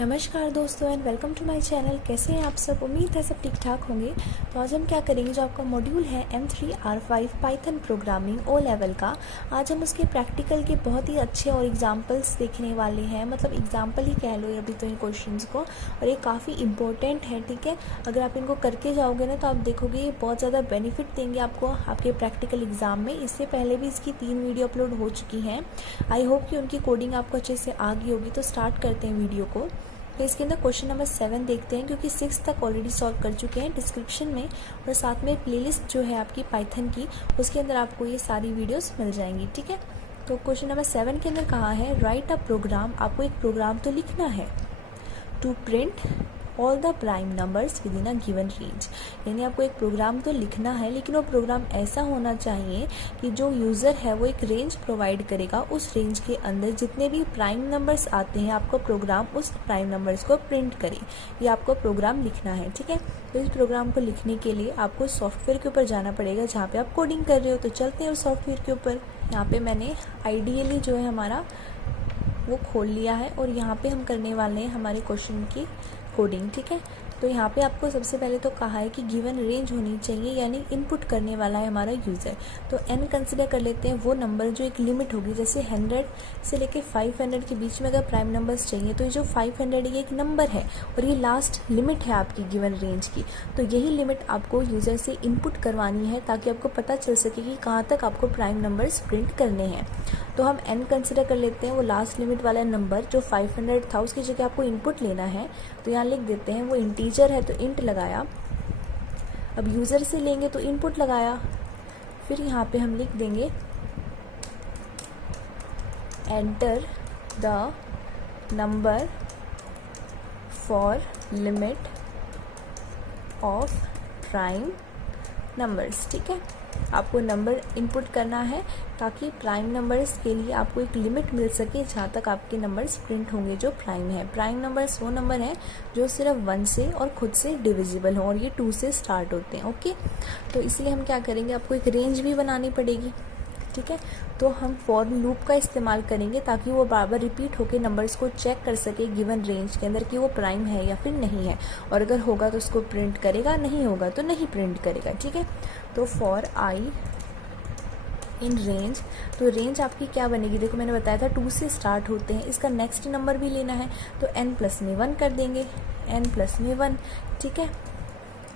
नमस्कार दोस्तों and welcome to my channel. कैसे हैं आप सब? उम्मीद है सब ठीक ठाक होंगे। तो आज हम क्या करेंगे, जो आपका मॉड्यूल है M3R5 Python programming O level का, आज हम उसके प्रैक्टिकल के बहुत ही अच्छे और एग्जांपल्स देखने वाले हैं। मतलब एग्जांपल ही कह लो अभी तो इन क्वेश्चंस को, और ये काफ़ी इंपॉर्टेंट है। ठीक है, अगर आप इनको करके जाओगे ना तो आप देखोगे ये बहुत ज़्यादा बेनिफिट देंगे आपको आपके प्रैक्टिकल एग्जाम में। इससे पहले भी इसकी 3 वीडियो अपलोड हो चुकी हैं। आई होप कि उनकी कोडिंग आपको अच्छे से आ गई होगी। तो स्टार्ट करते हैं वीडियो को। तो इसके अंदर क्वेश्चन नंबर 7 देखते हैं, क्योंकि 6 तक ऑलरेडी सॉल्व कर चुके हैं डिस्क्रिप्शन में, और साथ में प्लेलिस्ट जो है आपकी पाइथन की, उसके अंदर आपको ये सारी वीडियोस मिल जाएंगी। ठीक है, तो क्वेश्चन नंबर 7 के अंदर कहा है राइट अ प्रोग्राम। आपको एक प्रोग्राम तो लिखना है to print all the prime numbers within a given range. यानी आपको एक प्रोग्राम तो लिखना है, लेकिन वो प्रोग्राम ऐसा होना चाहिए कि जो यूज़र है वो एक रेंज प्रोवाइड करेगा, उस रेंज के अंदर जितने भी प्राइम नंबर्स आते हैं आपको प्रोग्राम उस प्राइम नंबर्स को प्रिंट करे। ये आपको प्रोग्राम लिखना है। ठीक है, तो इस प्रोग्राम को लिखने के लिए आपको सॉफ्टवेयर के ऊपर जाना पड़ेगा जहाँ पे आप कोडिंग कर रहे हो। तो चलते हैं उस सॉफ्टवेयर के ऊपर। यहाँ पे मैंने आइडियली जो है हमारा वो खोल लिया है, और यहाँ पे हम करने वाले हैं हमारे क्वेश्चन की कोडिंग। ठीक है, तो यहाँ पे आपको सबसे पहले तो कहा है कि गिवन रेंज होनी चाहिए, यानी इनपुट करने वाला है हमारा यूज़र। तो n कंसिडर कर लेते हैं वो नंबर जो एक लिमिट होगी, जैसे 100 से लेके 500 के बीच में अगर प्राइम नंबर्स चाहिए, तो ये जो 500 ये एक नंबर है और ये लास्ट लिमिट है आपकी गिवन रेंज की। तो यही लिमिट आपको यूज़र से इनपुट करवानी है, ताकि आपको पता चल सके कि कहाँ तक आपको प्राइम नंबर्स प्रिंट करने हैं। तो हम n कंसिडर कर लेते हैं वो लास्ट लिमिट वाला नंबर जो 500 था, उसकी जगह आपको इनपुट लेना है। तो यहाँ लिख देते हैं वो इंटीजर है तो इंट लगाया। अब यूज़र से लेंगे तो इनपुट लगाया। फिर यहाँ पे हम लिख देंगे enter the number for limit of prime numbers. ठीक है, आपको नंबर इनपुट करना है ताकि प्राइम नंबर्स के लिए आपको एक लिमिट मिल सके जहाँ तक आपके नंबर्स प्रिंट होंगे जो प्राइम है। प्राइम नंबर्स वो नंबर हैं जो सिर्फ 1 से और खुद से डिविजिबल हों, और ये 2 से स्टार्ट होते हैं। ओके, तो इसलिए हम क्या करेंगे, आपको एक रेंज भी बनानी पड़ेगी। ठीक है, तो हम फॉर लूप का इस्तेमाल करेंगे ताकि वो बार बार रिपीट होकर नंबर्स को चेक कर सके गिवन रेंज के अंदर कि वो प्राइम है या फिर नहीं है, और अगर होगा तो उसको प्रिंट करेगा, नहीं होगा तो नहीं प्रिंट करेगा। ठीक है, तो फॉर आई इन रेंज, तो रेंज आपकी क्या बनेगी, देखो मैंने बताया था 2 से स्टार्ट होते हैं। इसका नेक्स्ट नंबर भी लेना है तो n+1 कर देंगे, n+1। ठीक है,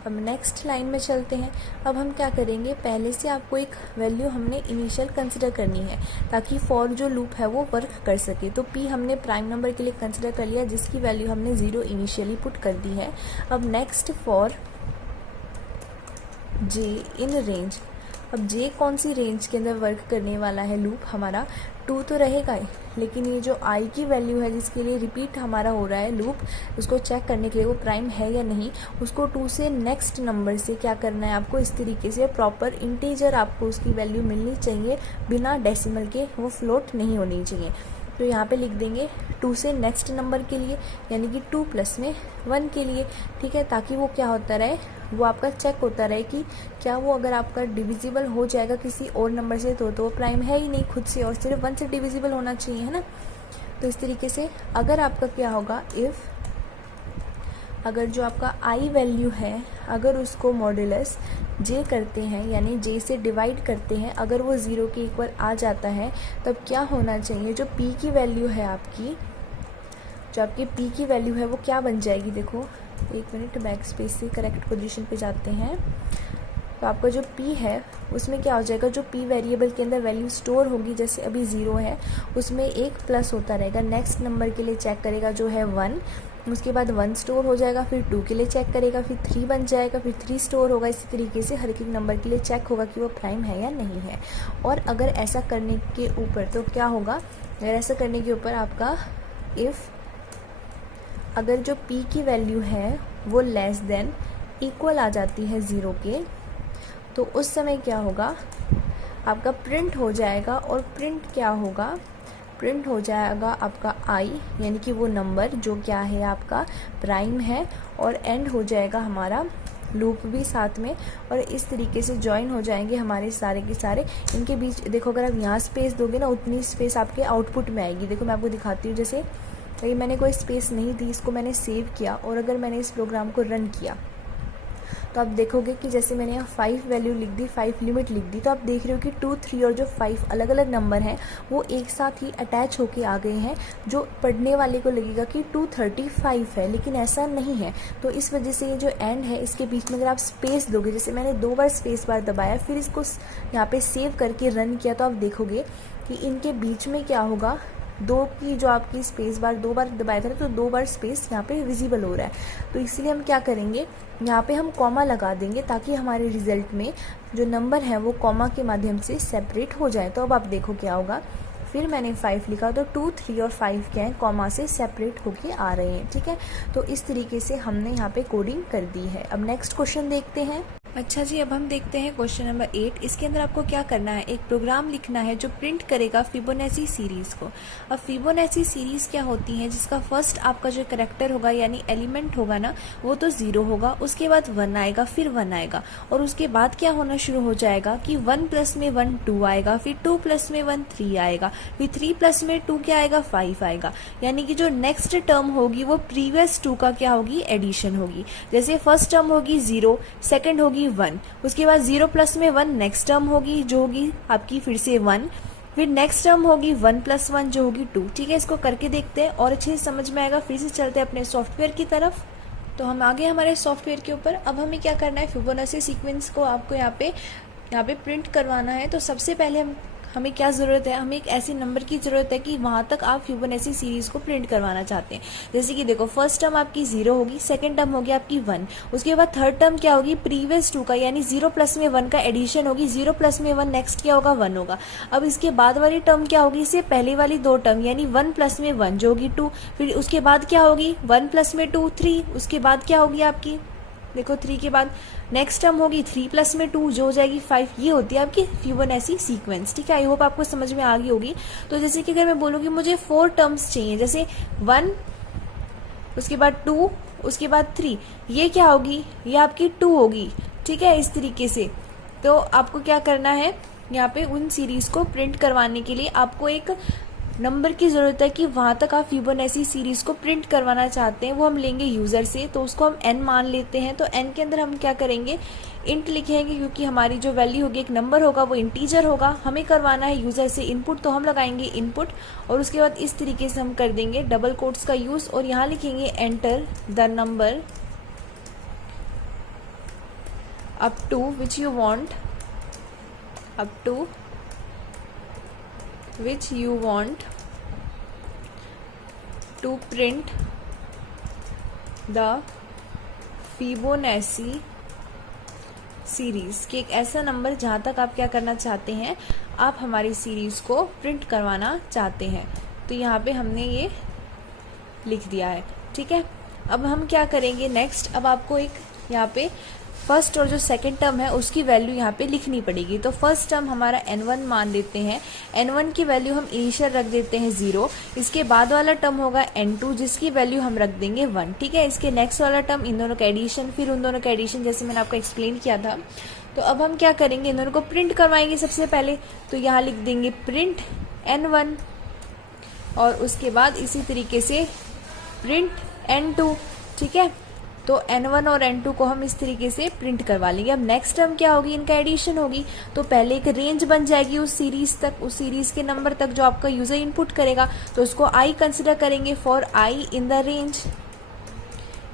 अब नेक्स्ट लाइन में चलते हैं। अब हम क्या करेंगे, पहले से आपको एक वैल्यू हमने इनिशियल कंसिडर करनी है ताकि फॉर जो लूप है वो वर्क कर सके। तो p हमने प्राइम नंबर के लिए कंसिडर कर लिया, जिसकी वैल्यू हमने 0 इनिशियली पुट कर दी है। अब next for j in range. अब j कौन सी रेंज के अंदर वर्क करने वाला है लूप, हमारा 2 तो रहेगा ही, लेकिन ये जो i की वैल्यू है जिसके लिए रिपीट हमारा हो रहा है लूप, उसको चेक करने के लिए वो प्राइम है या नहीं, उसको 2 से नेक्स्ट नंबर से क्या करना है आपको, इस तरीके से प्रॉपर इंटीजर आपको उसकी वैल्यू मिलनी चाहिए, बिना डेसिमल के, वो फ्लोट नहीं होनी चाहिए। तो यहाँ पे लिख देंगे 2 से नेक्स्ट नंबर के लिए, यानी कि 2+1 के लिए। ठीक है, ताकि वो क्या होता रहे, वो आपका चेक होता रहे कि क्या वो अगर आपका डिविजिबल हो जाएगा किसी और नंबर से तो वो प्राइम है ही नहीं खुद से, और सिर्फ 1 से डिविजिबल होना चाहिए, है ना। तो इस तरीके से अगर आपका क्या होगा, इफ़ अगर जो आपका आई वैल्यू है, अगर उसको मॉड्यूलस जे करते हैं, यानी जे से डिवाइड करते हैं, अगर वो 0 के इक्वल आ जाता है, तब क्या होना चाहिए, जो पी की वैल्यू है आपकी, जो आपकी पी की वैल्यू है वो क्या बन जाएगी। देखो 1 मिनट, बैक स्पेस से करेक्ट पोजीशन पे जाते हैं। तो आपका जो p है उसमें क्या हो जाएगा, जो p वेरिएबल के अंदर वैल्यू स्टोर होगी, जैसे अभी 0 है, उसमें एक प्लस होता रहेगा। नेक्स्ट नंबर के लिए चेक करेगा जो है 1, उसके बाद 1 स्टोर हो जाएगा, फिर 2 के लिए चेक करेगा, फिर 3 बन जाएगा, फिर 3 स्टोर होगा। इसी तरीके से हर एक नंबर के लिए चेक होगा कि वो प्राइम है या नहीं है। और अगर ऐसा करने के ऊपर तो क्या होगा, अगर ऐसा करने के ऊपर आपका इफ़ अगर जो p की वैल्यू है वो लेस देन इक्वल आ जाती है 0 के, तो उस समय क्या होगा, आपका प्रिंट हो जाएगा। और प्रिंट क्या होगा, प्रिंट हो जाएगा आपका i, यानी कि वो नंबर जो क्या है आपका प्राइम है, और एंड हो जाएगा हमारा लूप भी साथ में। और इस तरीके से ज्वाइन हो जाएंगे हमारे सारे के सारे। इनके बीच देखो, अगर आप यहाँ स्पेस दोगे ना, उतनी स्पेस आपके आउटपुट में आएगी। देखो मैं आपको दिखाती हूँ, जैसे तो ये मैंने कोई स्पेस नहीं दी, इसको मैंने सेव किया और अगर मैंने इस प्रोग्राम को रन किया तो आप देखोगे कि जैसे मैंने यहाँ 5 वैल्यू लिख दी, 5 लिमिट लिख दी, तो आप देख रहे हो कि 2, 3 और जो 5 अलग अलग नंबर हैं वो एक साथ ही अटैच होके आ गए हैं। जो पढ़ने वाले को लगेगा कि 235 है, लेकिन ऐसा नहीं है। तो इस वजह से ये जो एंड है इसके बीच में अगर आप स्पेस दोगे, जैसे मैंने 2 बार स्पेस बार दबाया फिर इसको यहाँ पे सेव करके रन किया, तो आप देखोगे कि इनके बीच में क्या होगा, 2 की जो आपकी स्पेस बार 2 बार दबाया था तो 2 बार स्पेस यहाँ पे विजिबल हो रहा है। तो इसलिए हम क्या करेंगे, यहाँ पे हम कॉमा लगा देंगे ताकि हमारे रिजल्ट में जो नंबर है वो कॉमा के माध्यम से सेपरेट हो जाए। तो अब आप देखो क्या होगा, फिर मैंने 5 लिखा तो 2, 3 और 5 क्या है, कॉमा से सेपरेट होके आ रहे हैं। ठीक है, तो इस तरीके से हमने यहाँ पे कोडिंग कर दी है। अब नेक्स्ट क्वेश्चन देखते हैं। अच्छा जी, अब हम देखते हैं क्वेश्चन नंबर 8। इसके अंदर आपको क्या करना है, एक प्रोग्राम लिखना है जो प्रिंट करेगा फिबोनाची सीरीज़ को। अब फिबोनाची सीरीज़ क्या होती है, जिसका फर्स्ट आपका जो करैक्टर होगा यानी एलिमेंट होगा ना, वो तो 0 होगा, उसके बाद 1 आएगा, फिर 1 आएगा, और उसके बाद क्या होना शुरू हो जाएगा कि 1 प्लस में 1 2 आएगा, फिर 2 प्लस में 1 3 आएगा, फिर 3 प्लस में 2 क्या आएगा 5 आएगा। यानी कि जो नेक्स्ट टर्म होगी वो प्रीवियस 2 का क्या होगी, एडिशन होगी। जैसे फर्स्ट टर्म होगी 0, सेकेंड होगी 1, उसके बाद 0 प्लस में 1 नेक्स्ट टर्म होगी जो होगी आपकी फिर से 1, फिर नेक्स्ट टर्म होगी 1 प्लस 1 जो होगी 2। ठीक है, इसको करके देखते हैं और अच्छे से समझ में आएगा। फिर से चलते हैं अपने सॉफ्टवेयर की तरफ। तो हम आगे हमारे सॉफ्टवेयर के ऊपर। अब हमें क्या करना है, फिबोनाची सीक्वेंस को आपको यहाँ पे प्रिंट करवाना है। तो सबसे पहले हमें क्या ज़रूरत है, हमें एक ऐसे नंबर की ज़रूरत है कि वहाँ तक आप फिबोनाची सीरीज़ को प्रिंट करवाना चाहते हैं। जैसे कि देखो, फर्स्ट टर्म आपकी 0 होगी, सेकंड टर्म होगी आपकी 1, उसके बाद थर्ड टर्म क्या होगी, प्रीवियस 2 का यानी 0 प्लस में 1 का एडिशन होगी, 0 प्लस में 1 नेक्स्ट क्या होगा 1 होगा। अब इसके बाद वाली टर्म क्या होगी, इससे पहले वाली 2 टर्म यानी 1 प्लस में 1 जो होगी 2, फिर उसके बाद क्या होगी 1 प्लस में 2 3, उसके बाद क्या होगी आपकी, देखो 3 के बाद नेक्स्ट टर्म होगी 3 प्लस में 2 जो हो जाएगी 5। ये होती है आपकी फिबोनाची सीक्वेंस। ठीक है, आई होप आपको समझ में आ गई होगी। तो जैसे कि अगर मैं बोलूँगी मुझे 4 टर्म्स चाहिए, जैसे 1, उसके बाद 2, उसके बाद 3, ये क्या होगी, ये आपकी 2 होगी। ठीक है, इस तरीके से। तो आपको क्या करना है, यहाँ पे उन सीरीज़ को प्रिंट करवाने के लिए आपको एक नंबर की ज़रूरत है कि वहाँ तक आप फिबोनाची सीरीज़ को प्रिंट करवाना चाहते हैं। वो हम लेंगे यूज़र से, तो उसको हम n मान लेते हैं। तो n के अंदर हम क्या करेंगे, इंट लिखेंगे, क्योंकि हमारी जो वैल्यू होगी एक नंबर होगा वो इंटीजर होगा। हमें करवाना है यूज़र से इनपुट, तो हम लगाएंगे इनपुट, और उसके बाद इस तरीके से हम कर देंगे डबल कोट्स का यूज़, और यहाँ लिखेंगे enter the number up to which you want, up to which you want to print the Fibonacci series कि एक ऐसा नंबर जहाँ तक आप क्या करना चाहते हैं, आप हमारी सीरीज़ को प्रिंट करवाना चाहते हैं। तो यहाँ पे हमने ये लिख दिया है। ठीक है, अब हम क्या करेंगे नेक्स्ट, अब आपको एक यहाँ पे फर्स्ट और जो सेकंड टर्म है उसकी वैल्यू यहाँ पे लिखनी पड़ेगी। तो फर्स्ट टर्म हमारा n1 मान लेते हैं, n1 की वैल्यू हम इनिशियल रख देते हैं 0। इसके बाद वाला टर्म होगा n2 जिसकी वैल्यू हम रख देंगे 1। ठीक है, इसके नेक्स्ट वाला टर्म इन दोनों का एडिशन, फिर उन दोनों का एडिशन, जैसे मैंने आपको एक्सप्लेन किया था। तो अब हम क्या करेंगे, इन दोनों को प्रिंट करवाएंगे सबसे पहले। तो यहाँ लिख देंगे प्रिंट n1 और उसके बाद इसी तरीके से प्रिंट n2। ठीक है, तो n1 और n2 को हम इस तरीके से प्रिंट करवा लेंगे। अब नेक्स्ट टर्म क्या होगी, इनका एडिशन होगी। तो पहले एक रेंज बन जाएगी उस सीरीज़ तक, उस सीरीज़ के नंबर तक जो आपका यूज़र इनपुट करेगा, तो उसको i कंसिडर करेंगे for i in the range,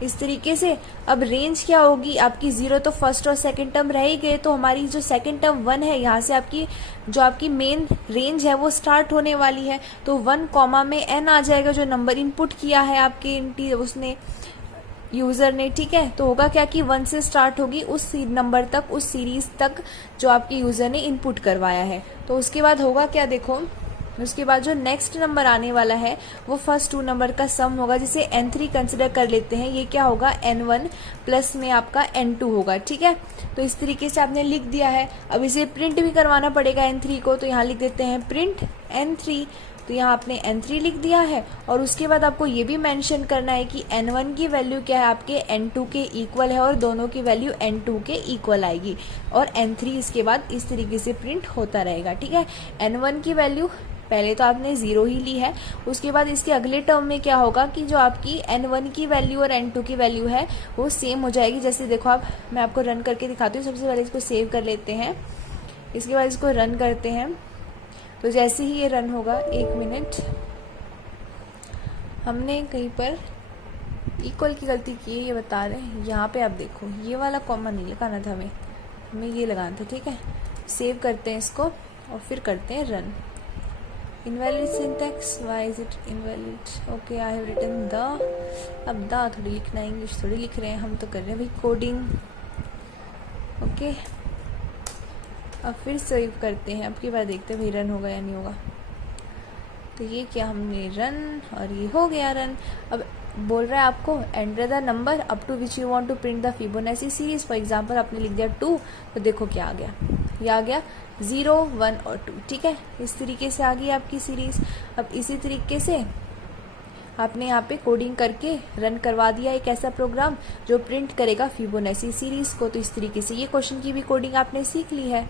इस तरीके से। अब रेंज क्या होगी आपकी 0, तो फर्स्ट और सेकंड टर्म रह ही गए, तो हमारी जो सेकंड टर्म 1 है, यहाँ से आपकी जो आपकी मेन रेंज है वो स्टार्ट होने वाली है। तो 1 कॉमा में n आ जाएगा जो नंबर इनपुट किया है आपके उसने यूज़र ने। ठीक है, तो होगा क्या कि 1 से स्टार्ट होगी उस नंबर तक, उस सीरीज़ तक जो आपके यूज़र ने इनपुट करवाया है। तो उसके बाद होगा क्या, देखो उसके बाद जो नेक्स्ट नंबर आने वाला है वो फर्स्ट 2 नंबर का सम होगा, जिसे n3 कंसिडर कर लेते हैं। ये क्या होगा, n1 प्लस में आपका n2 होगा। ठीक है, तो इस तरीके से आपने लिख दिया है। अब इसे प्रिंट भी करवाना पड़ेगा n3 को, तो यहाँ लिख देते हैं प्रिंट n3। तो यहाँ आपने n3 लिख दिया है, और उसके बाद आपको ये भी मेंशन करना है कि n1 की वैल्यू क्या है, आपके n2 के इक्वल है, और दोनों की वैल्यू n2 के इक्वल आएगी, और n3 इसके बाद इस तरीके से प्रिंट होता रहेगा। ठीक है, n1 की वैल्यू पहले तो आपने 0 ही ली है। उसके बाद इसके अगले टर्म में क्या होगा कि जो आपकी n1 की वैल्यू और n2 की वैल्यू है वो सेम हो जाएगी। जैसे देखो आप, मैं आपको रन करके दिखाती हूँ। सबसे पहले इसको सेव कर लेते हैं, इसके बाद इसको रन करते हैं। तो जैसे ही ये रन होगा, 1 मिनट, हमने कहीं पर इक्वल की गलती की है, ये बता रहे हैं। यहाँ पे आप देखो, ये वाला कॉमा नहीं लगाना था हमें ये लगाना था, ठीक है। सेव करते हैं इसको और फिर करते हैं run. Invalid syntax, why is it invalid? Okay, I have written the. अब द थोड़ी लिखना है, इंग्लिश थोड़ी लिख रहे हैं, हम तो कर रहे हैं भाई कोडिंग। ओके, अब फिर सेव करते हैं। अब की बार देखते हैं भाई रन होगा या नहीं होगा। तो ये क्या, हमने रन और ये हो गया रन। अब बोल रहा है आपको enter the number up to which you want to print the Fibonacci series. For example आपने लिख दिया 2, तो देखो क्या आ गया, ये आ गया 0, 1 और 2, ठीक है। इस तरीके से आ गई आपकी सीरीज। अब इसी तरीके से आपने यहाँ पे कोडिंग करके रन करवा दिया एक ऐसा प्रोग्राम जो प्रिंट करेगा फिबोनाची सीरीज को। तो इस तरीके से ये क्वेश्चन की भी कोडिंग आपने सीख ली है।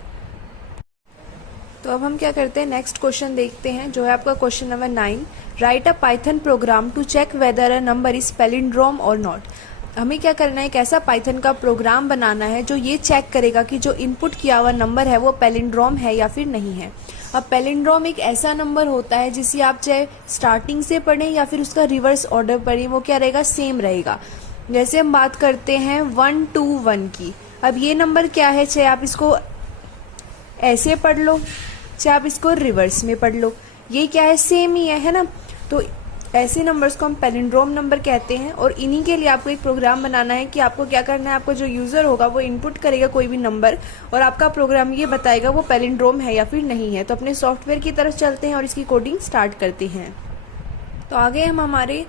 तो अब हम क्या करते हैं, नेक्स्ट क्वेश्चन देखते हैं, जो है आपका question number 9। Write a Python program to check whether a number is palindrome और नॉट। हमें क्या करना है, एक ऐसा पाइथन का प्रोग्राम बनाना है जो ये चेक करेगा कि जो इनपुट किया हुआ नंबर है वो पैलिंड्रोम है या फिर नहीं है। अब पैलिंड्रोम एक ऐसा नंबर होता है जिसे आप चाहे स्टार्टिंग से पढ़ें या फिर उसका रिवर्स ऑर्डर पढ़ें, वो क्या रहेगा, सेम रहेगा। जैसे हम बात करते हैं 1 2 1 की। अब ये नंबर क्या है, चाहे आप इसको ऐसे पढ़ लो, चाहे आप इसको रिवर्स में पढ़ लो, ये क्या है, सेम ही है ना। तो ऐसे नंबर्स को हम पैलिंड्रोम नंबर कहते हैं। और इन्हीं के लिए आपको एक प्रोग्राम बनाना है कि आपको क्या करना है, आपको जो यूजर होगा वो इनपुट करेगा कोई भी नंबर और आपका प्रोग्राम ये बताएगा वो पैलिंड्रोम है या फिर नहीं है। तो अपने सॉफ्टवेयर की तरफ चलते हैं और इसकी कोडिंग स्टार्ट करते हैं। तो आगे हम हमारे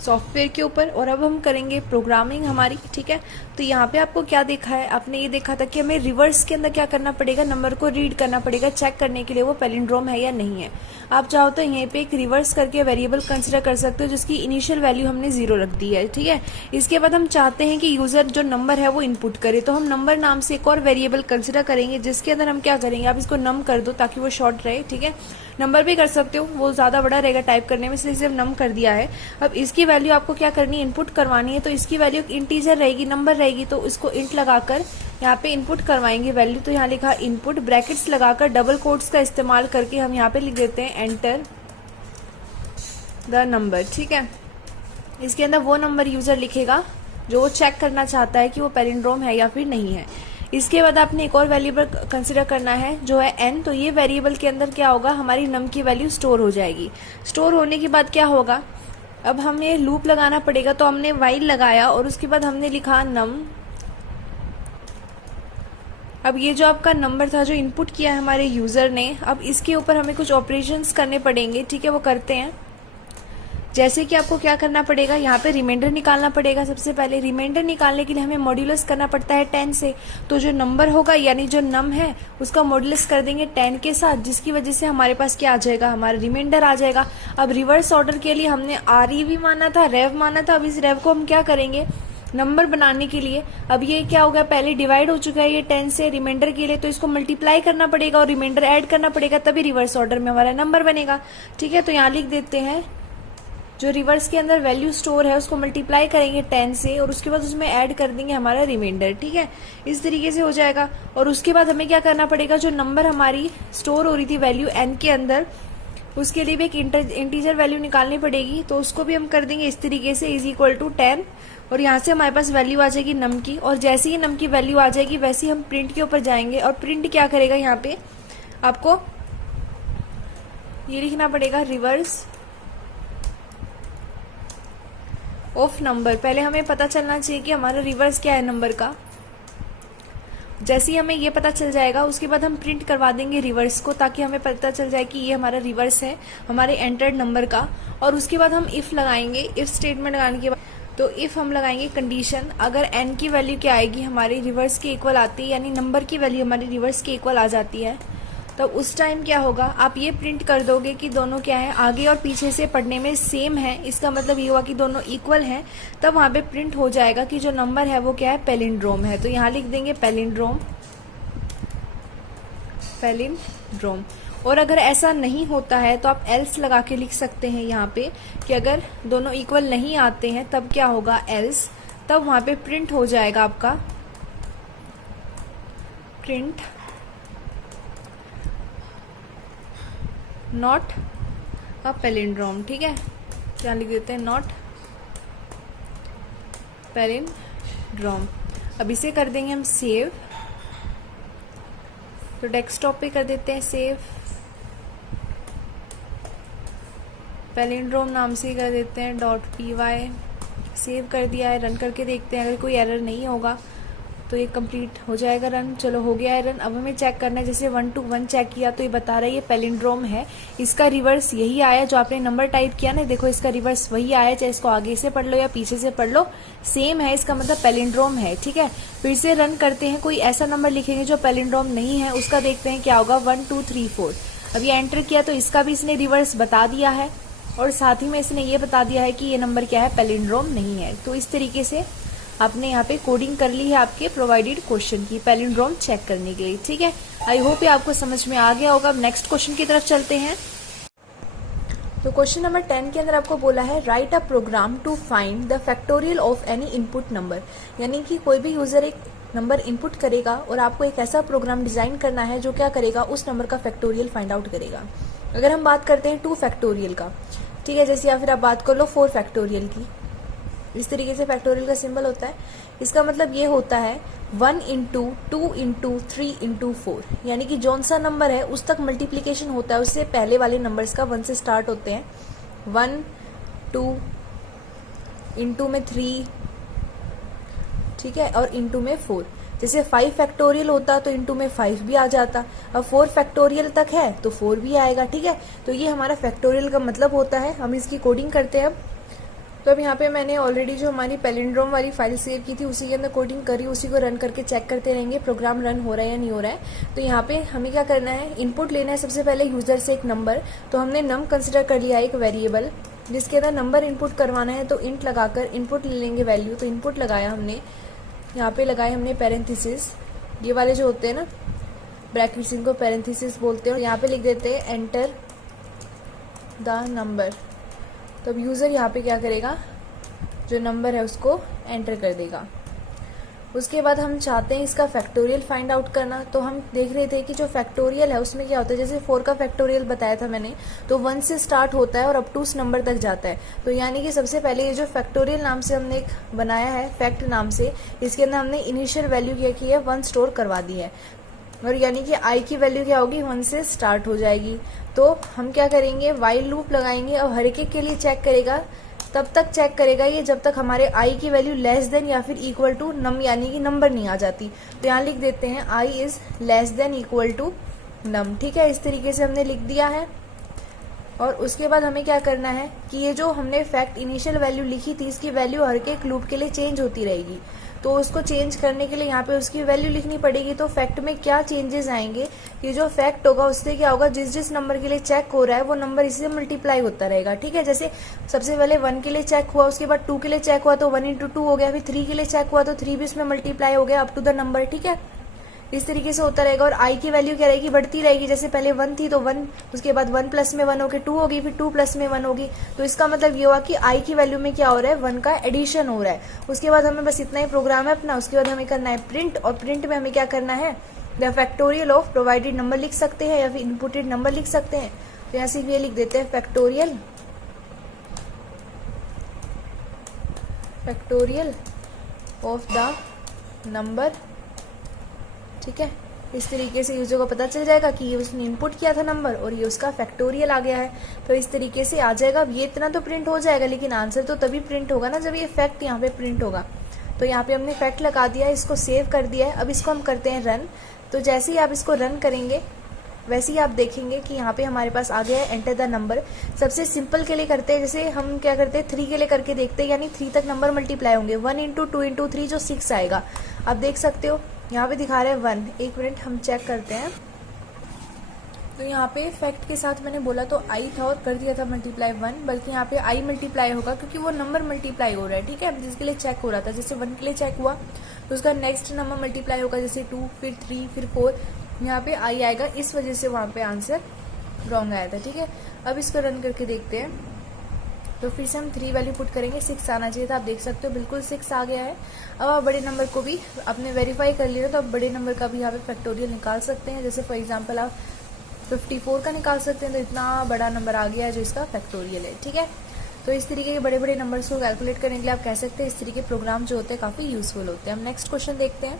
सॉफ्टवेयर के ऊपर, और अब हम करेंगे प्रोग्रामिंग हमारी, ठीक है। तो यहाँ पे आपको क्या देखा है, आपने ये देखा था कि हमें रिवर्स के अंदर क्या करना पड़ेगा, नंबर को रीड करना पड़ेगा चेक करने के लिए वो पैलिंड्रोम है या नहीं है। आप चाहो तो यहीं पे एक रिवर्स करके वेरिएबल कंसिडर कर सकते हो जिसकी इनिशियल वैल्यू हमने 0 रख दी है, ठीक है। इसके बाद हम चाहते हैं कि यूजर जो नंबर है वो इनपुट करे, तो हम नंबर नाम से एक और वेरिएबल कंसिडर करेंगे जिसके अंदर हम क्या करेंगे, आप इसको नम कर दो ताकि वो शॉर्ट रहे, ठीक है। नंबर भी कर सकते हो, वो ज्यादा बड़ा रहेगा टाइप करने में, इसलिए हम नम कर दिया है। अब इसकी वैल्यू आपको क्या करनी है, इनपुट करवानी है। तो इसकी वैल्यू इंटीजर रहेगी, नंबर रहेगी, तो इसको इंट लगाकर यहाँ पे इनपुट करवाएंगे वैल्यू। तो यहाँ लिखा इनपुट, ब्रैकेट्स लगाकर डबल कोट्स का इस्तेमाल करके हम यहाँ पे लिख देते हैं एंटर द नंबर, ठीक है। इसके अंदर वो नंबर यूजर लिखेगा जो वो चेक करना चाहता है कि वो पैलिंड्रोम है या फिर नहीं है। इसके बाद आपने एक और वेरिएबल कंसिडर करना है जो है n। तो ये वेरिएबल के अंदर क्या होगा, हमारी नम की वैल्यू स्टोर हो जाएगी। स्टोर होने के बाद क्या होगा, अब हमें लूप लगाना पड़ेगा। तो हमने व्हाइल लगाया और उसके बाद हमने लिखा नम। अब ये जो आपका नंबर था जो इनपुट किया है हमारे यूजर ने, अब इसके ऊपर हमें कुछ ऑपरेशंस करने पड़ेंगे, ठीक है। वो करते हैं, जैसे कि आपको क्या करना पड़ेगा, यहाँ पे रिमाइंडर निकालना पड़ेगा। सबसे पहले रिमाइंडर निकालने के लिए हमें मॉड्यूलस करना पड़ता है 10 से। तो जो नंबर होगा यानी जो नम है उसका मॉड्यूलस कर देंगे 10 के साथ, जिसकी वजह से हमारे पास क्या आ जाएगा, हमारा रिमाइंडर आ जाएगा। अब रिवर्स ऑर्डर के लिए हमने REV माना था, रेव माना था। अब इस रेव को हम क्या करेंगे, नंबर बनाने के लिए। अब ये क्या होगा, पहले डिवाइड हो चुका है ये 10 से रिमाइंडर के लिए, तो इसको मल्टीप्लाई करना पड़ेगा और रिमाइंडर ऐड करना पड़ेगा, तभी रिवर्स ऑर्डर में हमारा नंबर बनेगा, ठीक है। तो यहाँ लिख देते हैं जो रिवर्स के अंदर वैल्यू स्टोर है उसको मल्टीप्लाई करेंगे 10 से और उसके बाद उसमें ऐड कर देंगे हमारा रिमाइंडर, ठीक है। इस तरीके से हो जाएगा। और उसके बाद हमें क्या करना पड़ेगा, जो नंबर हमारी स्टोर हो रही थी वैल्यू n के अंदर, उसके लिए भी एक इंटीजर वैल्यू निकालनी पड़ेगी। तो उसको भी हम कर देंगे इस तरीके से, इज इक्वल टू 10। और यहाँ से हमारे पास वैल्यू आ जाएगी नम की, और जैसे ही नम की वैल्यू आ जाएगी वैसे ही हम प्रिंट के ऊपर जाएंगे। और प्रिंट क्या करेगा, यहाँ पे आपको ये लिखना पड़ेगा रिवर्स ऑफ नंबर। पहले हमें पता चलना चाहिए कि हमारा रिवर्स क्या है नंबर का। जैसे ही हमें ये पता चल जाएगा उसके बाद हम प्रिंट करवा देंगे रिवर्स को, ताकि हमें पता चल जाए कि ये हमारा रिवर्स है हमारे एंटर्ड नंबर का। और उसके बाद हम इफ लगाएंगे, इफ स्टेटमेंट लगाने के बाद तो इफ हम लगाएंगे कंडीशन, अगर n की वैल्यू क्या आएगी, हमारे रिवर्स के इक्वल आती है, यानी नंबर की वैल्यू हमारी रिवर्स के इक्वल आ जाती है, तब तो उस टाइम क्या होगा, आप ये प्रिंट कर दोगे कि दोनों क्या है, आगे और पीछे से पढ़ने में सेम है। इसका मतलब ये हुआ कि दोनों इक्वल हैं। तब वहाँ पे प्रिंट हो जाएगा कि जो नंबर है वो क्या है, पैलिंड्रोम है। तो यहाँ लिख देंगे पैलिंड्रोम, पैलिंड्रोम। और अगर ऐसा नहीं होता है तो आप एल्स लगा के लिख सकते हैं यहाँ पे कि अगर दोनों इक्वल नहीं आते हैं तब क्या होगा, एल्स, तब वहाँ पे प्रिंट हो जाएगा आपका प्रिंट नॉट अ पैलिंड्रोम। ठीक है, क्या लिख देते हैं, नॉट पैलिंड्रोम। अब इसे कर देंगे हम सेव, तो डेस्कटॉप पे कर देते हैं सेव, पैलिंड्रोम नाम से कर देते हैं .py। सेव कर दिया है, रन करके देखते हैं, अगर कोई एरर नहीं होगा तो ये कंप्लीट हो जाएगा रन। चलो हो गया है रन। अब हमें चेक करना है, जैसे 1 to 1 चेक किया तो ये बता रहा है ये पैलिंड्रोम है, इसका रिवर्स यही आया जो आपने नंबर टाइप किया ना, देखो इसका रिवर्स वही आया, चाहे इसको आगे से पढ़ लो या पीछे से पढ़ लो, सेम है, इसका मतलब पैलिंड्रोम है। ठीक है, फिर से रन करते हैं, कोई ऐसा नंबर लिखेंगे जो पैलिंड्रोम नहीं है, उसका देखते हैं क्या होगा, 1 2 3 4। अब ये एंटर किया तो इसका भी इसने रिवर्स बता दिया है और साथ ही में इसने ये बता दिया है कि ये नंबर क्या है, पैलिंड्रोम नहीं है। तो इस तरीके से आपने यहाँ पे कोडिंग कर ली है आपके प्रोवाइडेड क्वेश्चन की पैलिंड्रोम चेक करने के लिए। ठीक है, आई होप ये आपको समझ में आ गया होगा। अब नेक्स्ट क्वेश्चन की तरफ चलते हैं। तो क्वेश्चन नंबर 10 के अंदर आपको बोला है write a program to find the factorial of any input number, यानी कि कोई भी यूजर एक नंबर इनपुट करेगा और आपको एक ऐसा प्रोग्राम डिजाइन करना है जो क्या करेगा, उस नंबर का फैक्टोरियल फाइंड आउट करेगा। अगर हम बात करते हैं 2 फैक्टोरियल का, ठीक है, जैसे या फिर आप बात कर लो 4 फैक्टोरियल की, इस तरीके से फैक्टोरियल का सिंबल होता है। इसका मतलब ये होता है 1 into 2 into 3 into 4, यानी कि जौन सा नंबर है उस तक मल्टीप्लीकेशन होता है, उससे पहले वाले नंबर्स का 1 से स्टार्ट होते हैं। 1 2 इंटू में 3, ठीक है, और इंटू में 4। जैसे 5 फैक्टोरियल होता तो इंटू में 5 भी आ जाता, अब 4 फैक्टोरियल तक है तो 4 भी आएगा। ठीक है, तो ये हमारा फैक्टोरियल का मतलब होता है। हम इसकी कोडिंग करते हैं अब। तो अब यहाँ पे मैंने ऑलरेडी जो हमारी पैलिंड्रोम वाली फाइल सेव की थी उसी के अंदर कोडिंग करी, उसी को रन करके चेक करते रहेंगे प्रोग्राम रन हो रहा है या नहीं हो रहा है। तो यहाँ पे हमें क्या करना है, इनपुट लेना है सबसे पहले यूजर से एक नंबर। तो हमने नम कंसिडर कर लिया एक वेरिएबल जिसके अंदर नंबर इनपुट करवाना है, तो इंट लगाकर इनपुट ले लेंगे वैल्यू। तो इनपुट लगाया हमने, यहाँ पे लगाए हमने पैरेंथेसिस, ये वाले जो होते हैं ना ब्रैकेट्स, इनको पैरेंथेसिस बोलते हैं, और यहाँ पे लिख देते हैं एंटर द नंबर। तो अब यूज़र यहाँ पे क्या करेगा, जो नंबर है उसको एंटर कर देगा। उसके बाद हम चाहते हैं इसका फैक्टोरियल फाइंड आउट करना। तो हम देख रहे थे कि जो फैक्टोरियल है उसमें क्या होता है, जैसे 4 का फैक्टोरियल बताया था मैंने, तो 1 से स्टार्ट होता है और अप टू उस नंबर तक जाता है। तो यानी कि सबसे पहले ये जो फैक्टोरियल नाम से हमने एक बनाया है, फैक्ट नाम से, इसके अंदर हमने इनिशियल वैल्यू क्या की है, 1 स्टोर करवा दी है, और यानी कि आई की वैल्यू क्या होगी, 1 से स्टार्ट हो जाएगी। तो हम क्या करेंगे, वाइल लूप लगाएंगे और हर एक के लिए चेक करेगा, तब तक चेक करेगा ये जब तक हमारे आई की वैल्यू लेस देन या फिर इक्वल टू नम, यानी कि नंबर नहीं आ जाती। तो यहाँ लिख देते हैं i is less than equal to नम। ठीक है, इस तरीके से हमने लिख दिया है। और उसके बाद हमें क्या करना है कि ये जो हमने फैक्ट इनिशियल वैल्यू लिखी थी, इसकी वैल्यू हर एक लूप के लिए चेंज होती रहेगी। तो उसको चेंज करने के लिए यहाँ पे उसकी वैल्यू लिखनी पड़ेगी। तो फैक्ट में क्या चेंजेस आएंगे, ये जो फैक्ट होगा उससे क्या होगा, जिस जिस नंबर के लिए चेक हो रहा है वो नंबर इसी से मल्टीप्लाई होता रहेगा। ठीक है, जैसे सबसे पहले 1 के लिए चेक हुआ, उसके बाद 2 के लिए चेक हुआ तो 1 into 2 हो गया, फिर 3 के लिए चेक हुआ तो 3 भी उसमें मल्टीप्लाई हो गया अप टू द नंबर। ठीक है, इस तरीके से होता रहेगा। और आई की वैल्यू क्या रहेगी, बढ़ती रहेगी। जैसे पहले 1 थी तो 1, उसके बाद 1 प्लस में 1 होगी 2 होगी, फिर 2 प्लस में 1 होगी। तो इसका मतलब ये हुआ कि आई की वैल्यू में क्या हो रहा है, 1 का एडिशन हो रहा है। उसके बाद हमें बस इतना ही प्रोग्राम है अपना। उसके बाद हमें करना है प्रिंट, और प्रिंट में हमें क्या करना है, the factorial of provided number लिख सकते हैं या फिर इनपुटेड नंबर लिख सकते हैं। तो यहाँ से ये लिख देते हैं फैक्टोरियल ऑफ द नंबर। ठीक है, इस तरीके से यूजर को पता चल जाएगा कि ये उसने इनपुट किया था नंबर और ये उसका फैक्टोरियल आ गया है। तो इस तरीके से आ जाएगा। अब ये इतना तो प्रिंट हो जाएगा, लेकिन आंसर तो तभी प्रिंट होगा ना जब ये फैक्ट यहाँ पे प्रिंट होगा। तो यहाँ पे हमने फैक्ट लगा दिया है, इसको सेव कर दिया है। अब इसको हम करते हैं रन। तो जैसे ही आप इसको रन करेंगे वैसे ही आप देखेंगे कि यहाँ पे हमारे पास आ गया है एंटर द नंबर। सबसे सिंपल के लिए करते हैं, जैसे हम क्या करते हैं 3 के लिए करके देखते हैं, यानी 3 तक नंबर मल्टीप्लाई होंगे। 1 into 2 into 3 जो 6 आएगा। आप देख सकते हो यहाँ पे दिखा रहे हैं 1। एक मिनट हम चेक करते हैं। तो यहाँ पे फैक्ट के साथ मैंने बोला तो आई था और कर दिया था मल्टीप्लाई 1, बल्कि यहाँ पे आई मल्टीप्लाई होगा क्योंकि वो नंबर मल्टीप्लाई हो रहा है। ठीक है, जिसके लिए चेक हो रहा था, जैसे 1 के लिए चेक हुआ तो उसका नेक्स्ट नंबर मल्टीप्लाई होगा, जैसे 2, फिर 3, फिर 4, यहाँ पे आई आएगा। इस वजह से वहाँ पे आंसर रॉन्ग आया था, ठीक है। अब इसको रन करके देखते हैं, तो फिर से हम 3 वैल्यू पुट करेंगे, 6 आना चाहिए था, आप देख सकते हो बिल्कुल 6 आ गया है। अब आप बड़े नंबर को भी आपने वेरीफाई कर लिया, तो आप बड़े नंबर का भी यहाँ पे फैक्टोरियल निकाल सकते हैं। जैसे फॉर एग्जांपल आप 54 का निकाल सकते हैं, तो इतना बड़ा नंबर आ गया है जो इसका फैक्टोरियल है, ठीक है। तो इस तरीके के बड़े बड़े नंबर्स को कैलकुलेट करने के लिए आप कह सकते हैं इस तरीके के प्रोग्राम जो होते हैं काफ़ी यूजफुल होते हैं। हम नेक्स्ट क्वेश्चन देखते हैं।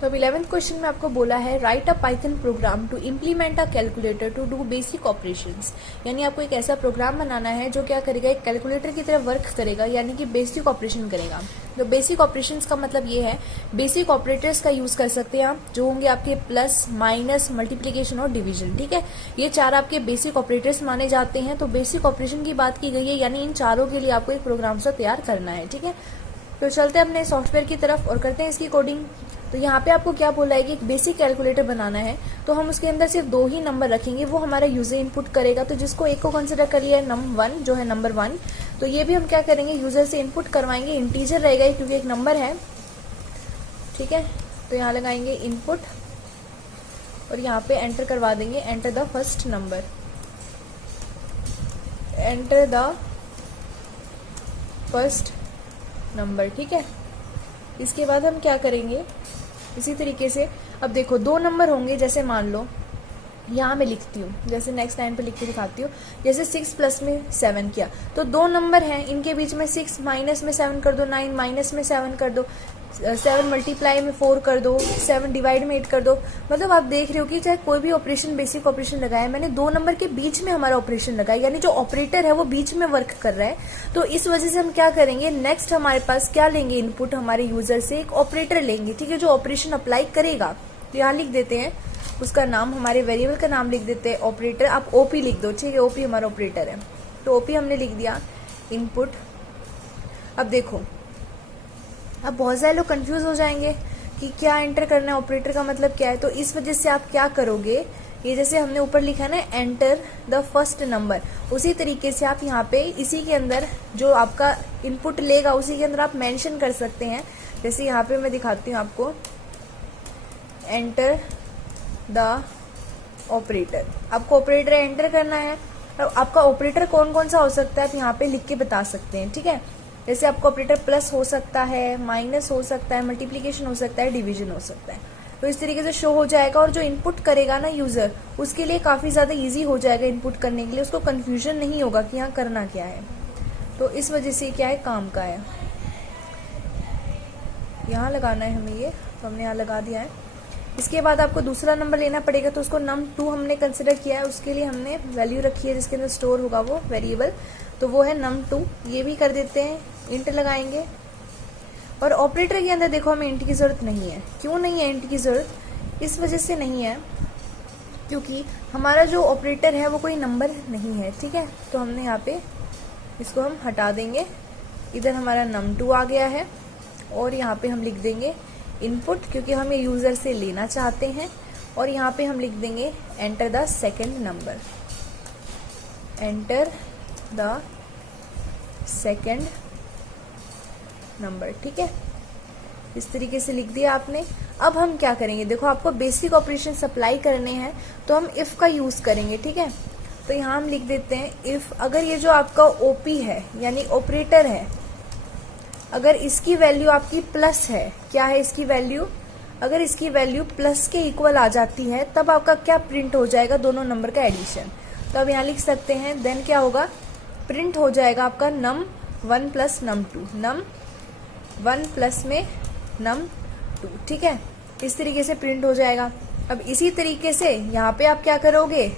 तो अब 11th क्वेश्चन में आपको बोला है write a Python program to implement a calculator to do basic operations, यानी आपको एक ऐसा प्रोग्राम बनाना है जो क्या करेगा, एक कैलकुलेटर की तरह वर्क करेगा, यानी कि बेसिक ऑपरेशन करेगा। तो बेसिक ऑपरेशंस का मतलब ये है, बेसिक ऑपरेटर्स का यूज कर सकते हैं आप, जो होंगे आपके प्लस, माइनस, मल्टीप्लीकेशन और डिवीजन, ठीक है। ये 4 आपके बेसिक ऑपरेटर्स माने जाते हैं। तो बेसिक ऑपरेशन की बात की गई है, यानी इन चारों के लिए आपको एक प्रोग्राम सा तैयार करना है, ठीक है। तो चलते हैं अपने सॉफ्टवेयर की तरफ और करते हैं इसकी कोडिंग। तो यहाँ पे आपको क्या बोला है कि एक बेसिक कैलकुलेटर बनाना है, तो हम उसके अंदर सिर्फ 2 ही नंबर रखेंगे, वो हमारा यूजर इनपुट करेगा। तो जिसको एक को कंसिडर कर लिया है नंबर 1, जो है नंबर 1, तो ये भी हम क्या करेंगे, यूजर से इनपुट करवाएंगे, इंटीजर रहेगा क्योंकि एक नंबर है, ठीक है। तो यहाँ लगाएंगे इनपुट और यहाँ पे एंटर करवा देंगे, enter the first number, enter the first number, ठीक है। इसके बाद हम क्या करेंगे, इसी तरीके से अब देखो 2 नंबर होंगे, जैसे मान लो यहाँ मैं लिखती हूँ, जैसे नेक्स्ट लाइन पे लिख के दिखाती हूँ, जैसे 6 प्लस में 7 किया, तो 2 नंबर हैं, इनके बीच में 6 माइनस में 7 कर दो, 9 माइनस में 7 कर दो, 7 मल्टीप्लाई में 4 कर दो, 7 डिवाइड में 8 कर दो। मतलब आप देख रहे हो कि चाहे कोई भी ऑपरेशन, बेसिक ऑपरेशन लगाया, मैंने 2 नंबर के बीच में हमारा ऑपरेशन लगाया, यानी जो ऑपरेटर है वो बीच में वर्क कर रहा है। तो इस वजह से हम क्या करेंगे, नेक्स्ट हमारे पास क्या लेंगे, इनपुट हमारे यूजर से एक ऑपरेटर लेंगे, ठीक है, जो ऑपरेशन अप्लाई करेगा। तो यहाँ लिख देते हैं उसका नाम, हमारे वेरिएबल का नाम लिख देते हैं ऑपरेटर, आप ओपी लिख दो, ठीक है, ओपी हमारा ऑपरेटर है। तो ओपी हमने लिख दिया, इनपुट। अब देखो, अब बहुत सारे लोग कंफ्यूज हो जाएंगे कि क्या एंटर करना है, ऑपरेटर का मतलब क्या है। तो इस वजह से आप क्या करोगे, ये जैसे हमने ऊपर लिखा है ना, एंटर द फर्स्ट नंबर, उसी तरीके से आप यहाँ पे इसी के अंदर जो आपका इनपुट लेगा उसी के अंदर आप मेंशन कर सकते हैं। जैसे यहाँ पे मैं दिखाती हूँ आपको, एंटर द ऑपरेटर, आपको ऑपरेटर एंटर करना है। और आपका ऑपरेटर कौन कौन सा हो सकता है आप यहाँ पे लिख के बता सकते हैं, ठीक है। जैसे आपका ऑपरेटर प्लस हो सकता है, माइनस हो सकता है, मल्टीप्लिकेशन हो सकता है, डिवीजन हो सकता है। तो इस तरीके से शो हो जाएगा, और जो इनपुट करेगा ना यूजर, उसके लिए काफी ज्यादा इजी हो जाएगा इनपुट करने के लिए, उसको कंफ्यूजन नहीं होगा कि यहाँ करना क्या है। तो इस वजह से क्या है, काम का है। यहाँ लगाना है हमें ये, तो हमने यहाँ लगा दिया है। इसके बाद आपको दूसरा नंबर लेना पड़ेगा, तो उसको num2 हमने कंसिडर किया है, उसके लिए हमने वैल्यू रखी है जिसके अंदर स्टोर होगा वो वेरिएबल, तो वो है num2। ये भी कर देते हैं, इंट लगाएंगे। और ऑपरेटर के अंदर देखो हमें इंट की जरूरत नहीं है। क्यों नहीं है इंट की जरूरत, इस वजह से नहीं है क्योंकि हमारा जो ऑपरेटर है वो कोई नंबर नहीं है, ठीक है। तो हमने यहाँ पे इसको हम हटा देंगे, इधर हमारा num2 आ गया है, और यहाँ पे हम लिख देंगे इनपुट, क्योंकि हम ये यूजर से लेना चाहते हैं। और यहाँ पे हम लिख देंगे enter the second number, enter the second number, ठीक है। इस तरीके से लिख दिया आपने। अब हम क्या करेंगे, देखो आपको बेसिक ऑपरेशन अप्लाई करने हैं, तो हम इफ का यूज करेंगे, ठीक है। तो यहाँ हम लिख देते हैं इफ, अगर ये जो आपका ओपी है यानी ऑपरेटर है, अगर इसकी वैल्यू आपकी प्लस है, क्या है इसकी वैल्यू, अगर इसकी वैल्यू प्लस के इक्वल आ जाती है, तब आपका क्या प्रिंट हो जाएगा, दोनों नंबर का एडिशन। तो अब यहाँ लिख सकते हैं देन क्या होगा, प्रिंट हो जाएगा आपका num1 plus num2, num1 plus में num2, ठीक है। इस तरीके से प्रिंट हो जाएगा। अब इसी तरीके से यहाँ पे आप क्या करोगे,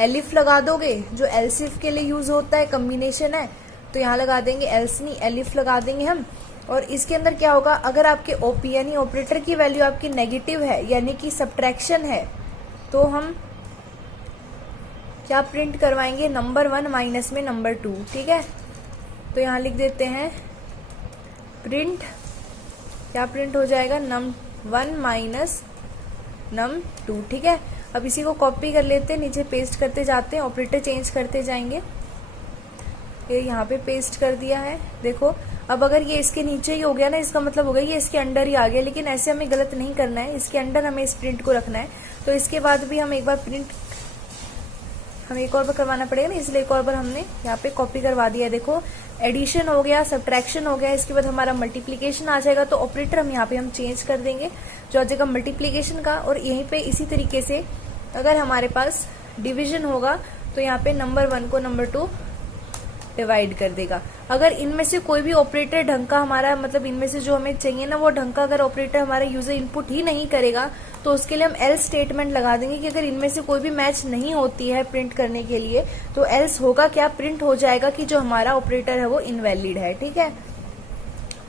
एलिफ लगा दोगे, जो एलसिफ के लिए यूज होता है, कम्बिनेशन है, तो यहाँ लगा देंगे, एल्स नहीं एलिफ लगा देंगे हम। और इसके अंदर क्या होगा, अगर आपके ओपी यानी ऑपरेटर की वैल्यू आपकी नेगेटिव है यानी कि सब्ट्रैक्शन है, तो हम क्या प्रिंट करवाएंगे, num1 माइनस में num2, ठीक है। तो यहाँ लिख देते हैं प्रिंट, क्या प्रिंट हो जाएगा, num1 माइनस num2, ठीक है। अब इसी को कॉपी कर लेते हैं, नीचे पेस्ट करते जाते हैं, ऑपरेटर चेंज करते जाएंगे। ये यहाँ पे पेस्ट कर दिया है, देखो। अब अगर ये इसके नीचे ही हो गया ना, इसका मतलब हो गया ये इसके अंडर ही आ गया, लेकिन ऐसे हमें गलत नहीं करना है, इसके अंडर हमें इस प्रिंट को रखना है। तो इसके बाद भी हम एक बार प्रिंट हमें एक और बार करवाना पड़ेगा ना, इसलिए एक और बार हमने यहाँ पे कॉपी करवा दिया है। देखो एडिशन हो गया, सब्ट्रैक्शन हो गया, इसके बाद हमारा मल्टीप्लीकेशन आ जाएगा। तो ऑपरेटर हम यहाँ पे हम चेंज कर देंगे, जो आ जाएगा मल्टीप्लीकेशन का। और यहीं पे इसी तरीके से अगर हमारे पास डिवीजन होगा तो यहाँ पे नंबर 1 को नंबर 2 डिवाइड कर देगा। अगर इनमें से कोई भी ऑपरेटर ढंग का हमारा, मतलब इनमें से जो हमें चाहिए ना वो ढंग का अगर ऑपरेटर हमारा यूजर इनपुट ही नहीं करेगा, तो उसके लिए हम एल्स स्टेटमेंट लगा देंगे कि अगर इनमें से कोई भी मैच नहीं होती है प्रिंट करने के लिए, तो एल्स होगा क्या, प्रिंट हो जाएगा कि जो हमारा ऑपरेटर है वो इनवैलिड है। ठीक है,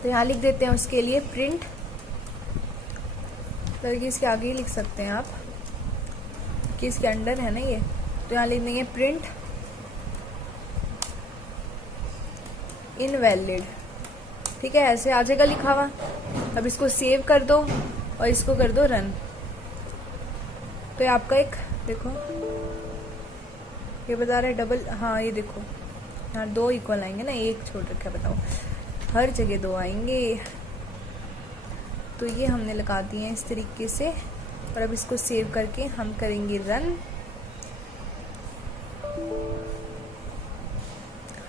तो यहाँ लिख देते हैं उसके लिए प्रिंट, तो इसके आगे ही लिख सकते हैं आप कि इसके अंडर है ना ये, तो यहाँ लिख देंगे प्रिंट इनवैलिड। ठीक है, ऐसे आ जाएगा लिखा हुआ। अब इसको सेव कर दो और इसको कर दो रन। तो ये आपका एक, देखो ये बता रहा है डबल, हाँ ये देखो यहाँ 2 इक्वल आएंगे ना, एक छोड़ रखा है, बताओ हर जगह 2 आएंगे। तो ये हमने लगा दिए हैं इस तरीके से। और अब इसको सेव करके हम करेंगे रन।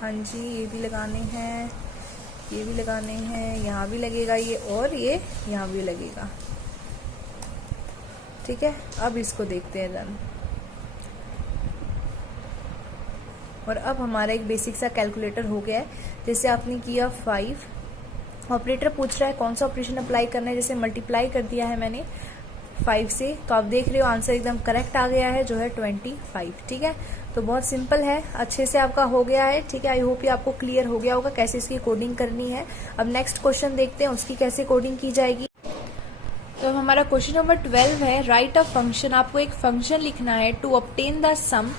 हाँ जी, ये भी लगाने हैं, ये भी लगाने हैं, यहाँ भी लगेगा ये, और ये यहाँ भी लगेगा। ठीक है, अब इसको देखते हैं रन। और अब हमारा एक बेसिक सा कैलकुलेटर हो गया है। जैसे आपने किया 5, ऑपरेटर पूछ रहा है कौन सा ऑपरेशन अप्लाई करना है, जैसे मल्टीप्लाई कर दिया है मैंने 5 से, तो आप देख रहे हो आंसर एकदम करेक्ट आ गया है, जो है 25। ठीक है, तो बहुत सिंपल है, अच्छे से आपका हो गया है। ठीक है, आई होप ये आपको क्लियर हो गया होगा कैसे इसकी कोडिंग करनी है। अब नेक्स्ट क्वेश्चन देखते हैं उसकी कैसे कोडिंग की जाएगी। तो हमारा क्वेश्चन नंबर 12 है, राइट अ फंक्शन। आपको एक फंक्शन लिखना है to obtain the sum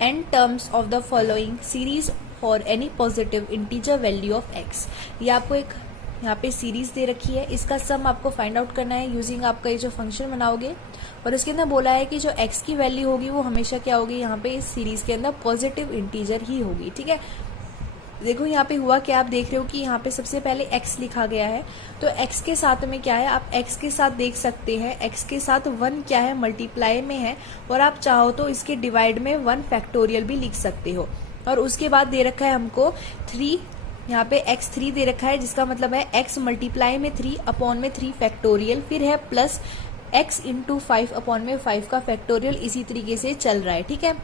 and terms of the following series for any positive integer value of x. ये आपको एक यहाँ पे सीरीज दे रखी है, इसका सम आपको फाइंड आउट करना है यूजिंग आपका ये जो फंक्शन बनाओगे। और उसके अंदर बोला है कि जो x की वैल्यू होगी वो हमेशा क्या होगी, यहाँ पे इस सीरीज के अंदर पॉजिटिव इंटीजर ही होगी। ठीक है, देखो यहाँ पे हुआ क्या, आप देख रहे हो कि यहाँ पे सबसे पहले x लिखा गया है, तो x के साथ में क्या है, आप x के साथ देख सकते हैं, x के साथ 1 क्या है, मल्टीप्लाई में है। और आप चाहो तो इसके डिवाइड में 1 फैक्टोरियल भी लिख सकते हो। और उसके बाद दे रखा है हमको 3, यहाँ पे x3 दे रखा है, जिसका मतलब है x मल्टीप्लाई में 3 अपॉन में 3 फैक्टोरियल, फिर है प्लस x इंटू 5 अपॉन में 5 का फैक्टोरियल, इसी तरीके से चल रहा है। ठीक है,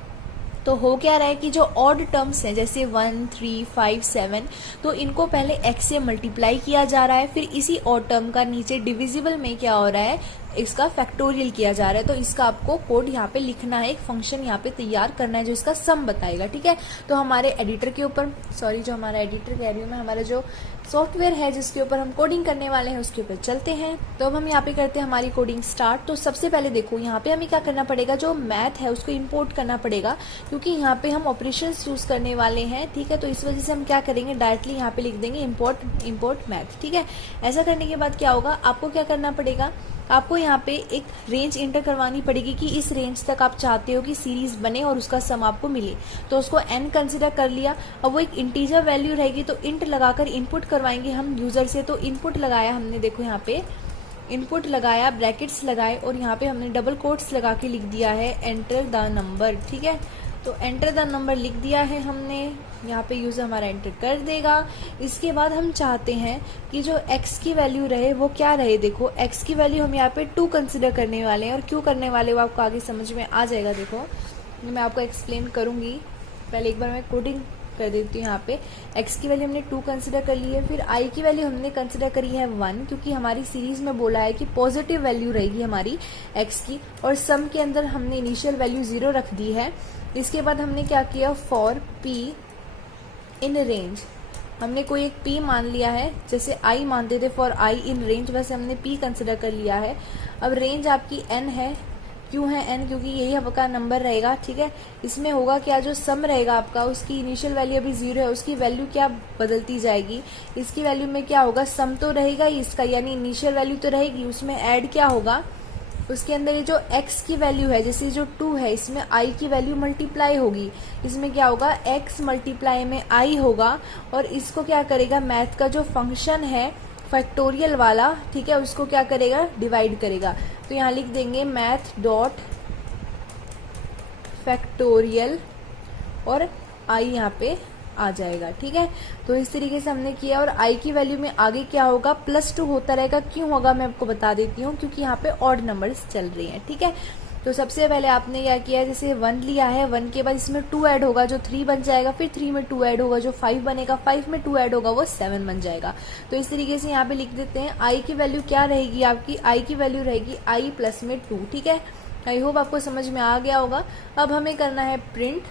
तो हो क्या रहा है कि जो ऑड टर्म्स हैं जैसे 1, 3, 5, 7, तो इनको पहले x से मल्टीप्लाई किया जा रहा है, फिर इसी ऑड टर्म का नीचे डिविजिबल में क्या हो रहा है, इसका फैक्टोरियल किया जा रहा है। तो इसका आपको कोड यहाँ पे लिखना है, एक फंक्शन यहाँ पे तैयार करना है जो इसका सम बताएगा। ठीक है, तो हमारे एडिटर के ऊपर, सॉरी जो हमारा एडिटर कह रही हूँ मैं, हमारा जो सॉफ्टवेयर है जिसके ऊपर हम कोडिंग करने वाले हैं उसके ऊपर चलते हैं। तो अब हम यहाँ पे करते हैं हमारी कोडिंग स्टार्ट। तो सबसे पहले देखो यहाँ पे हमें क्या करना पड़ेगा, जो मैथ है उसको इंपोर्ट करना पड़ेगा, क्योंकि यहाँ पे हम ऑपरेशंस यूज करने वाले हैं। ठीक है, तो इस वजह से हम क्या करेंगे, डायरेक्टली यहाँ पे लिख देंगे इम्पोर्ट मैथ। ठीक है, ऐसा करने के बाद क्या होगा, आपको क्या करना पड़ेगा, आपको यहाँ पे एक रेंज इंटर करवानी पड़ेगी कि इस रेंज तक आप चाहते हो कि सीरीज बने और उसका सम आपको मिले। तो उसको n कंसिडर कर लिया। अब वो एक इंटीजर वैल्यू रहेगी, तो इंट लगाकर इनपुट करवाएंगे हम यूजर से। तो इनपुट लगाया हमने, देखो यहाँ पे इनपुट लगाया, ब्रैकेट्स लगाए, और यहाँ पे हमने डबल कोट्स लगा के लिख दिया है एंटर द नंबर। ठीक है, तो एंटर द नंबर लिख दिया है हमने, यहाँ पे यूजर हमारा एंटर कर देगा। इसके बाद हम चाहते हैं कि जो x की वैल्यू रहे वो क्या रहे, देखो x की वैल्यू हम यहाँ पे 2 कंसिडर करने वाले हैं। और क्यों करने वाले वो आपको आगे समझ में आ जाएगा, देखो मैं आपको एक्सप्लेन करूंगी। पहले एक बार मैं कोडिंग कर देती हूँ। यहाँ पे x की वैल्यू हमने 2 कंसिडर कर ली है, फिर i की वैल्यू हमने कंसिडर करी है 1, क्योंकि हमारी सीरीज में बोला है कि पॉजिटिव वैल्यू रहेगी हमारी x की। और सम के अंदर हमने इनिशियल वैल्यू 0 रख दी है। इसके बाद हमने क्या किया, फॉर p इन रेंज, हमने कोई एक p मान लिया है, जैसे i मानते थे फॉर i इन रेंज, वैसे हमने p कंसिडर कर लिया है। अब रेंज आपकी n है, क्यों है n, क्योंकि यही आपका नंबर रहेगा। ठीक है, इसमें होगा क्या, जो सम रहेगा आपका उसकी इनिशियल वैल्यू अभी 0 है, उसकी वैल्यू क्या बदलती जाएगी, इसकी वैल्यू में क्या होगा, सम तो रहेगा ही इसका, यानी इनिशियल वैल्यू तो रहेगी, उसमें ऐड क्या होगा, उसके अंदर ये जो x की वैल्यू है, जैसे जो 2 है, इसमें i की वैल्यू मल्टीप्लाई होगी, इसमें क्या होगा, x मल्टीप्लाई में i होगा। और इसको क्या करेगा, मैथ का जो फंक्शन है फैक्टोरियल वाला, ठीक है, उसको क्या करेगा, डिवाइड करेगा। तो यहाँ लिख देंगे मैथ डॉट फैक्टोरियल और i यहाँ पे आ जाएगा। ठीक है, तो इस तरीके से हमने किया। और i की वैल्यू में आगे क्या होगा, +2 होता रहेगा। क्यों होगा मैं आपको बता देती हूँ, क्योंकि यहाँ पे ऑड नंबर्स चल रही हैं। ठीक है, तो सबसे पहले आपने क्या किया, जैसे 1 लिया है, 1 के बाद इसमें 2 ऐड होगा जो 3 बन जाएगा, फिर 3 में 2 ऐड होगा जो 5 बनेगा, 5 में 2 ऐड होगा वो 7 बन जाएगा। तो इस तरीके से यहाँ पे लिख देते हैं। i की वैल्यू क्या रहेगी आपकी, i की वैल्यू रहेगी i प्लस में 2। ठीक है, आई होप आपको समझ में आ गया होगा। अब हमें करना है प्रिंट,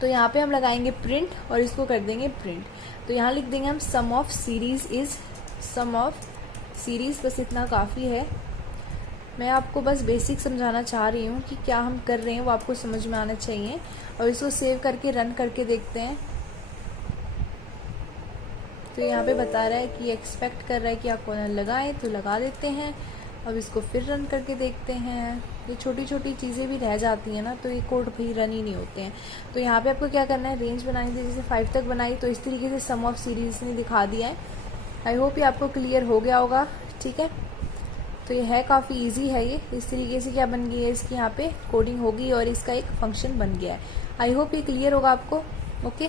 तो यहाँ पे हम लगाएंगे प्रिंट और इसको कर देंगे प्रिंट। तो यहाँ लिख देंगे हम sum of series is, sum of series, बस इतना काफ़ी है। मैं आपको बस बेसिक समझाना चाह रही हूँ कि क्या हम कर रहे हैं वो आपको समझ में आना चाहिए। और इसको सेव करके रन करके देखते हैं। तो यहाँ पे बता रहा है कि एक्सपेक्ट कर रहा है कि आप कॉर्नर लगाएं, तो लगा देते हैं। अब इसको फिर रन करके देखते हैं। ये छोटी छोटी चीज़ें भी रह जाती हैं ना, तो ये कोड भी रन ही नहीं होते हैं। तो यहाँ पे आपको क्या करना है, रेंज बनानी थी, जैसे 5 तक बनाई, तो इस तरीके से सम ऑफ सीरीज ने दिखा दिया है। आई होप ये आपको क्लियर हो गया होगा। ठीक है, तो ये है काफ़ी इजी है। ये इस तरीके से क्या बन गई है, इसकी यहाँ पे कोडिंग होगी और इसका एक फंक्शन बन गया है। आई होप ये क्लियर होगा आपको। ओके।